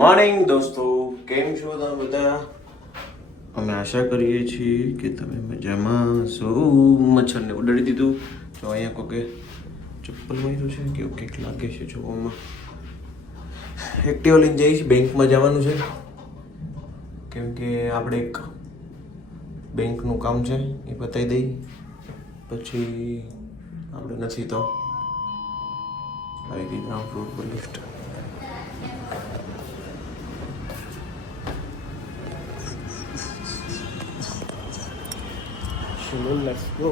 Morning દોસ્તો, કેમ છો તમે બધા? અમે આશા કરીએ છીએ કે તમે મજામાં છો. મચ્છરને ઉડાડી દીધું. જો અહીંયા કોકે ચપ્પલ માર્યું છે કે કંઈક લાગે છે જોવામાં. એક્ટિવા લઈને જઈશ, બેંકમાં જવાનું છે કેમ કે આપણે એક બેંકનું કામ છે એ બતાવી દઈ, પછી આપણે નથી તો આવી ગઈ ગ્રાઉન્ડ ફ્લોર પર લિફ્ટ. ચલો લેટ્સ ગો.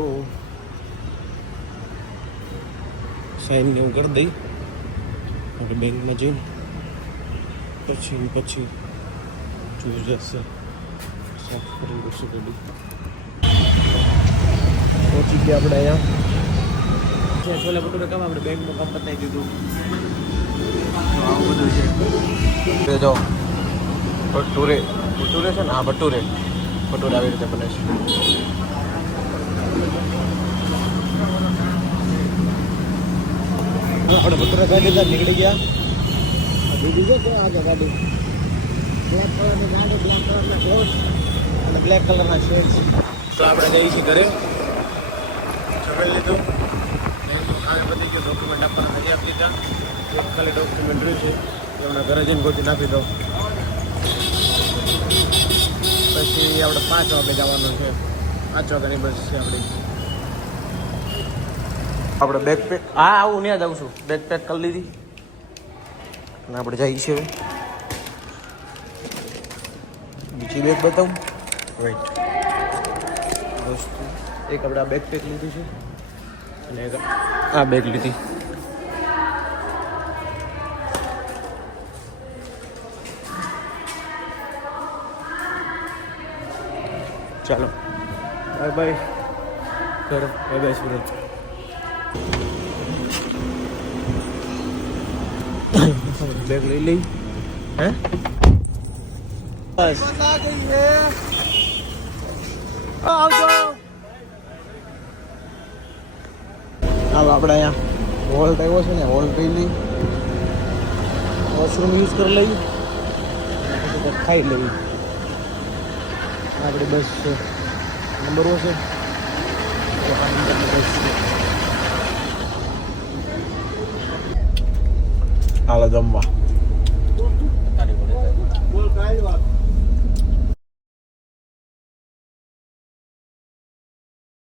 સાઈન ને એવું કરી દઈ આપણે બેંકમાં જઈને પછી જોઈ જશે. સાફ કરી દઈશું ગાડી. પહોંચી ગયા આપણે અહીંયા. છોલે ભટુરે કામ આપણે બેંકનું કામ બતાવી દીધું. આવું બધું છે. જો ભટુરે છે ને, હા ભટુરે આવી રીતે બને છે. આપણે ભટુરે ખાઈ લીધા, નીકળી ગયા. બીજું છે કે આગળ ગાડી બ્લેક કલરની ગાડી, બ્લેક કલરના કોટ અને બ્લેક કલરના શેડ. તો આપણે જઈએ છીએ ઘરે. જમી લીધું, કાલે બધી ગયો. ડોક્યુમેન્ટ આપવાના નથી આપી દીધા. એક ખાલી ડોક્યુમેન્ટ રહ્યું છે એ હમણાં ઘરે જઈને ગોતી નાખી દો. પછી આપણે 5 વાગે જવાનું છે. 5 વાગ્યાની બસ છે આપણી. આપણે બેગ પેક, હા આવું ત્યાં જાઉં છું. બેગ પેક કરી લીધી અને આપણે જઈએ છીએ. બીજી બેગ બતાવું, વેઇટ. એક આપણે આ બેગ પેક લીધું છે અને એક આ બેગ લીધી. ચાલો બાય બાય. ઘર બાય બાય સુરત. બેગ લઈ લઈ. હે બસ આવજો. હાલો આપણે અહીંયા હોલ્ટ આવ્યો છે ને, હોલ્ટ લઈ લઈ. વોશરૂમ યુઝ કરી લઈ, પછી ખાઈ લઈ. આપણી બસ છે, નંબર છે. હાલો જમવા. બોલ કાઈ વાત.